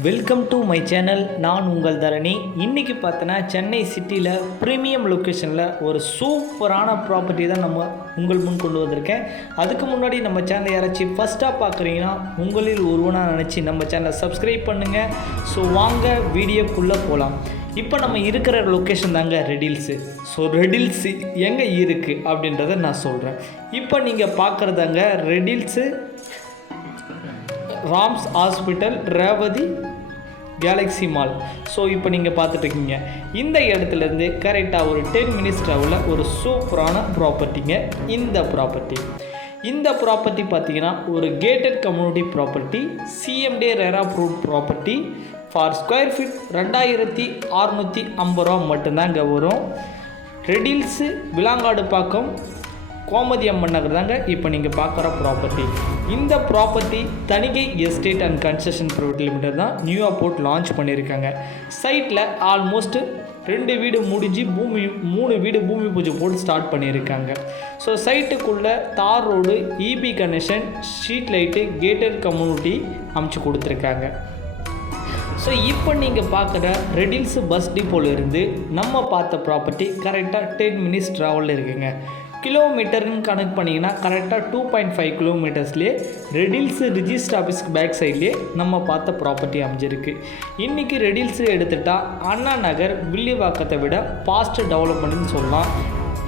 Welcome to my channel. நான் உங்கள் தரணி. இன்றைக்கி பார்த்தோன்னா சென்னை சிட்டியில் ப்ரீமியம் லொக்கேஷனில் ஒரு சூப்பரான ப்ராப்பர்ட்டி தான் நம்ம உங்கள் முன் கொண்டு வந்திருக்கேன். அதுக்கு முன்னாடி நம்ம சேனலை யாராச்சும் ஃபஸ்ட்டாக பார்க்குறீங்கன்னா உங்களில் ஒருவனாக நினச்சி நம்ம சேனலை சப்ஸ்கிரைப் பண்ணுங்கள். ஸோ வாங்க வீடியோக்குள்ளே போகலாம். இப்போ நம்ம இருக்கிற லொக்கேஷன் தாங்க ரெடில்ஸு. ஸோ ரெடில்ஸு எங்கே இருக்குது அப்படின்றத நான் சொல்கிறேன். இப்போ நீங்கள் பார்க்குறதாங்க ரெடில்ஸு Rams hospital, Revathi galaxy mall. So இப்போ நீங்கள் பார்த்துட்ருக்கீங்க. இந்த இடத்துலேருந்து கரெக்டாக ஒரு 10 மினிட்ஸ் ட்ராவலில் ஒரு சூப்பரான ப்ராப்பர்ட்டிங்க இந்த ப்ராப்பர்ட்டி பார்த்தீங்கன்னா ஒரு gated community property, CMDA RERA approved property. For square feet 2650 ரூபா மட்டும்தான் இங்கே வரும். ரெடில்ஸு விலாங்காடு பாக்கம் கோமதி அம்மன் நகர் தாங்க இப்போ நீங்கள் பார்க்குற ப்ராப்பர்ட்டி. இந்த property Thanigai estate and construction private limited தான் நியூ போர்ட் லான்ச் பண்ணியிருக்காங்க. சைட்டில் ஆல்மோஸ்ட் 2 வீடு முடிஞ்சு 3 வீடு பூமி பூஜை போட்டு ஸ்டார்ட் பண்ணியிருக்காங்க. ஸோ சைட்டுக்குள்ளே தார் road, EB connection, street light, gated community அமைச்சு கொடுத்துருக்காங்க. ஸோ இப்போ நீங்கள் பார்க்குற ரெடில்ஸு பஸ் டிப்போலேருந்து நம்ம பார்த்த ப்ராப்பர்ட்டி கரெக்டாக 10 மினிட்ஸ் ட்ராவலில் இருக்குங்க. கிலோமீட்டர்னு கனெக்ட் பண்ணிங்கன்னா கரெக்டாக 2.5 கிலோமீட்டர்ஸ்லேயே ரெடில்ஸு ரிஜிஸ்டர் ஆஃபீஸ்க்கு பேக் சைட்லேயே நம்ம பார்த்த ப்ராப்பர்ட்டி அமைஞ்சிருக்கு. இன்றைக்கி ரெடில்ஸு எடுத்துட்டால் அண்ணா நகர், வில்லிவாக்கத்தை விட ஃபாஸ்ட் டெவலப்மெண்ட்னு சொல்லலாம்.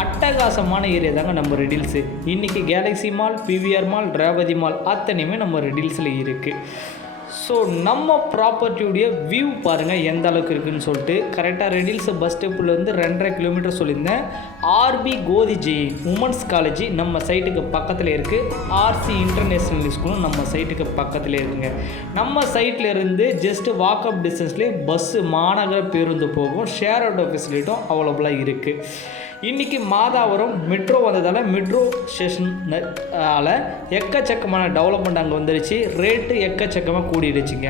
அட்டகாசமான ஏரியா தாங்க நம்ம ரெடில்ஸு. இன்றைக்கி Galaxy mall, PVR mall, Revathi mall அத்தனையுமே நம்ம ரெடில்ஸில் இருக்குது. ஸோ நம்ம ப்ராப்பர்ட்டியுடைய வியூ பாருங்கள் எந்த அளவுக்கு இருக்குதுன்னு சொல்லிட்டு. கரெக்டாக ரெடில்ஸ் பஸ் ஸ்டாப்லேருந்து 2.5 கிலோமீட்டர் சொல்லியிருந்தேன். RB Gothi Jain women's college நம்ம சைட்டுக்கு பக்கத்தில் இருக்குது. ஆர்சி இன்டர்நேஷ்னல் ஸ்கூலும் நம்ம சைட்டுக்கு பக்கத்தில் இருக்குங்க. நம்ம சைட்டில் இருந்து ஜஸ்ட் வாக்கப் டிஸ்டன்ஸ்லேயே பஸ்ஸு, மாநகர பேருந்து போகும். ஷேர் ஆட்டோ ஃபெசிலிட்டியும் அவைலபிளாக இருக்குது. இன்றைக்கி மாதாவரம் மெட்ரோ வந்ததால் மெட்ரோ ஸ்டேஷனால் எக்கச்சக்கமான டெவலப்மெண்ட் அங்கே வந்துருச்சு. ரேட்டு எக்கச்சக்கமாக கூடிடுச்சுங்க.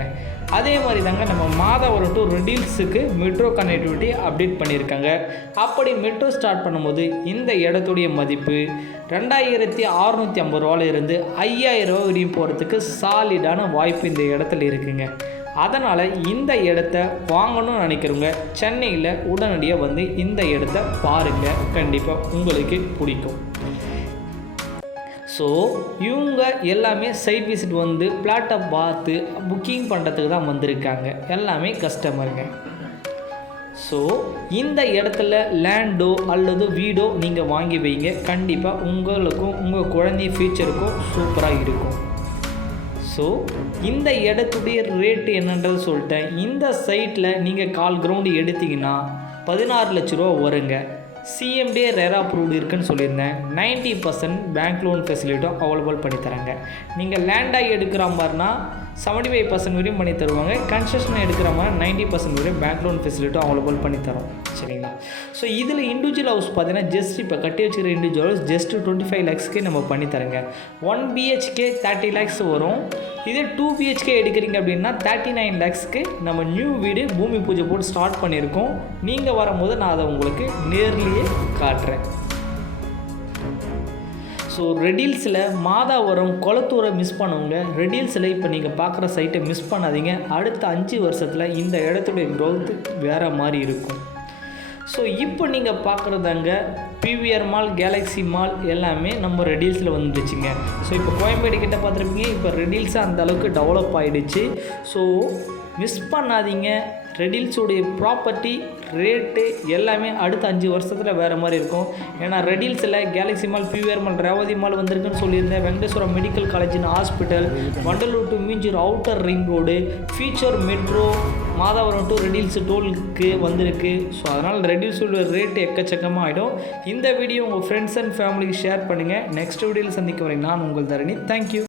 அதே மாதிரி தாங்க நம்ம மாதாவரம் டு ரெடில்ஸுக்கு மெட்ரோ கனெக்டிவிட்டி அப்டேட் பண்ணியிருக்காங்க. அப்படி மெட்ரோ ஸ்டார்ட் பண்ணும்போது இந்த இடத்துடைய மதிப்பு 2650 ரூபாயில் இருந்து 5000 ரூபா வரையும் போகிறதுக்கு சாலிடான வாய்ப்பு இந்த இடத்துல இருக்குங்க. அதனால் இந்த இடத்த வாங்கணும்னு நினைக்கிறவங்க சென்னையில் உடனடியாக வந்து இந்த இடத்த பாருங்கள், கண்டிப்பாக உங்களுக்கு பிடிக்கும். ஸோ இவங்க எல்லாமே சைட் விசிட் வந்து பிளாட்டை பார்த்து புக்கிங் பண்ணுறதுக்கு தான் வந்திருக்காங்க. எல்லாமே கஸ்டமருங்க. ஸோ இந்த இடத்துல லேண்டோ அல்லது வீடோ நீங்கள் வாங்கி வைங்க, கண்டிப்பாக உங்களுக்கும் உங்கள் குழந்தை ஃபியூச்சருக்கும் சூப்பராக இருக்கும். ஸோ இந்த இடத்துடைய ரேட்டு என்னன்றது சொல்லிட்டேன். இந்த சைட்டில் நீங்கள் கால் கிரவுண்டு எடுத்திங்கன்னா 16 லட்ச ரூபா வருங்க. சிஎம்டி ரெரா அப்ரூவ்டு இருக்குன்னு சொல்லியிருந்தேன். 90% பேங்க் லோன் ஃபெசிலிட்டியும் அவைலபிள் பண்ணி தராங்க. நீங்கள் லேண்டாகி எடுக்கிற மாதிரினா 75% வரையும் பண்ணி தருவாங்க. கன்ஸ்ட்ரக்ஷன் எடுக்கிற மாதிரி 90% வரையும் பேங்க் லோன் ஃபெசிலிட்டியும் அவைலபிள் பண்ணி தரோம். சரிங்களா? ஸோ இதில் இண்டிவிஜுவல் ஹவுஸ் பார்த்தீங்கன்னா ஜஸ்ட் இப்போ கட்டி வச்சுக்கிற இண்டிவிஜுவல் ஹவுஸ் ஜஸ்ட் 25 லேக்ஸ்க்கே நம்ம பண்ணி தரேங்க. 1 பிஹெச்கே 30 லேக்ஸ் வரும். இதே 2 பிஹெச்கே எடுக்கிறீங்க அப்படின்னா 39 லேக்ஸ்க்கு நம்ம நியூ வீடு பூமி பூஜை போட்டு ஸ்டார்ட் பண்ணியிருக்கோம். நீங்கள் வரும்போது நான் அதை உங்களுக்கு நேர்லேயே காட்டுறேன். ஸோ ரெடில்ஸில் மாதாவரம், கொளத்தூரை மிஸ் பண்ணுவங்க. ரெடில்ஸில் இப்போ நீங்கள் பார்க்குற சைட்டை மிஸ் பண்ணாதீங்க. அடுத்த 5 வருஷத்தில் இந்த இடத்துடைய க்ரோத் வேறு மாதிரி இருக்கும். ஸோ இப்போ நீங்கள் பார்க்குறதாங்க பிவிஆர் மால், கேலக்ஸி மால் எல்லாமே நம்ம ரெடில்ஸில் வந்துடுச்சுங்க. ஸோ இப்போ கோயம்பேடு கிட்ட பார்த்துருப்பீங்க. இப்போ ரெடில்ஸு அந்த அளவுக்கு டெவலப் ஆகிடுச்சு. ஸோ மிஸ் பண்ணாதீங்க. ரெடில்ஸுடைய ப்ராப்பர்ட்டி ரேட்டு எல்லாமே அடுத்த 5 வருஷத்தில் வேறு மாதிரி இருக்கும். ஏன்னா ரெடில்ஸில் galaxy mall, PVR mall, Revathi mall வந்திருக்குன்னு சொல்லியிருந்தேன். வெங்கடேஸ்வரம் மெடிக்கல் காலேஜின் hospital, Vandalur to Minjur outer ring road, future metro, Madhavaram to Redhills டோலுக்கு வந்திருக்கு. ஸோ அதனால் ரெடில்ஸோட ரேட்டு எக்கச்சக்கமாக ஆகிடும். இந்த வீடியோ உங்கள் ஃப்ரெண்ட்ஸ் அண்ட் ஃபேமிலிக்கு ஷேர் பண்ணுங்கள். நெக்ஸ்ட் வீடியோவில் சந்திக்க வரேன். நான் உங்கள் தரணி. தேங்க்யூ.